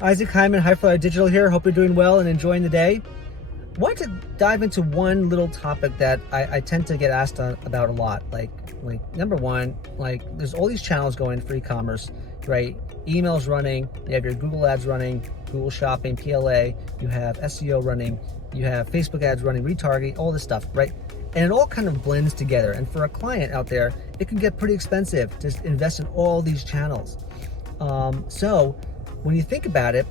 Isaac Hyman, High Flyer Digital here. Hope you're doing well and enjoying the day. Want to dive into one little topic that I tend to get asked about a lot. Like number one, there's all these channels going for e-commerce, right? Emails running, you have your Google ads running, Google Shopping, PLA, you have SEO running, you have Facebook ads running, retargeting, all this stuff, right? And it all kind of blends together. And for a client out there, it can get pretty expensive to invest in all these channels. So when you think about it,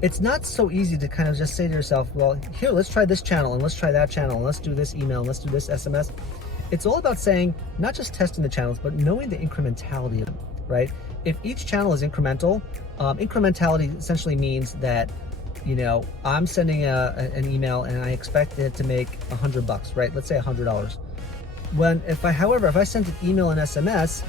it's not so easy to kind of just say to yourself, well, here, let's try this channel and let's try that channel and let's do this email and let's do this SMS. It's all about saying, not just testing the channels, but knowing the incrementality of them, right? If each channel is incremental, incrementality essentially means that, you know, I'm sending an email and I expect it to make $100, right? Let's say $100. However, if I sent an email and SMS,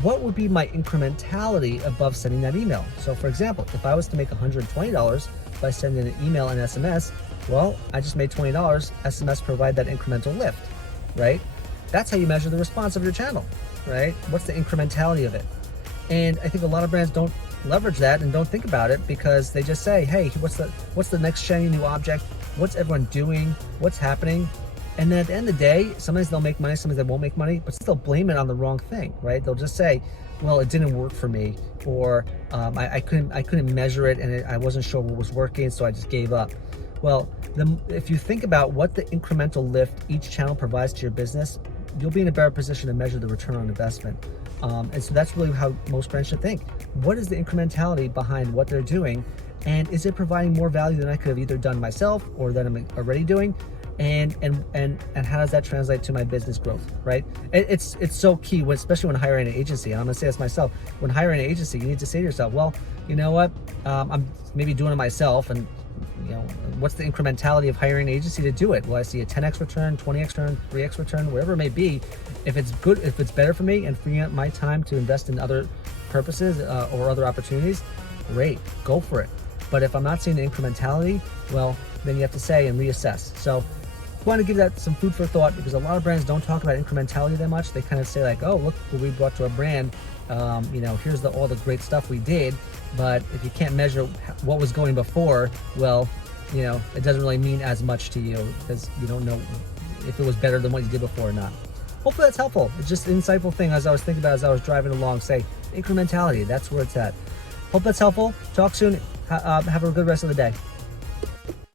what would be my incrementality above sending that email? So for example, if I was to make $120 by sending an email and SMS, well, I just made $20. SMS provide that incremental lift, right? That's how you measure the response of your channel, right? What's the incrementality of it? And I think a lot of brands don't leverage that and don't think about it because they just say, hey, what's the next shiny new object? What's everyone doing? What's happening? And then at the end of the day, sometimes they'll make money, sometimes they won't make money, but still blame it on the wrong thing, right? They'll just say, well, it didn't work for me, or I couldn't measure it and I wasn't sure what was working, so I just gave up. Well, if you think about what the incremental lift each channel provides to your business, you'll be in a better position to measure the return on investment. And so that's really how most brands should think. What is the incrementality behind what they're doing? And is it providing more value than I could have either done myself or that I'm already doing? And how does that translate to my business growth, right? It's so key, especially when hiring an agency. And I'm gonna say this myself, when hiring an agency, you need to say to yourself, well, you know what, I'm maybe doing it myself, and you know, what's the incrementality of hiring an agency to do it? Well, I see a 10x return, 20x return, 3x return, whatever it may be. If it's good, if it's better for me and freeing up my time to invest in other purposes or other opportunities, great, go for it. But if I'm not seeing the incrementality, well, then you have to say and reassess. So I want to give that some food for thought, because a lot of brands don't talk about incrementality that much. They kind of say like, oh, look what we brought to our brand. You know, here's all the great stuff we did. But if you can't measure what was going before, well, you know, it doesn't really mean as much to you because you don't know if it was better than what you did before or not. Hopefully that's helpful. It's just an insightful thing as I was thinking about as I was driving along. Say, incrementality, that's where it's at. Hope that's helpful. Talk soon. Have a good rest of the day.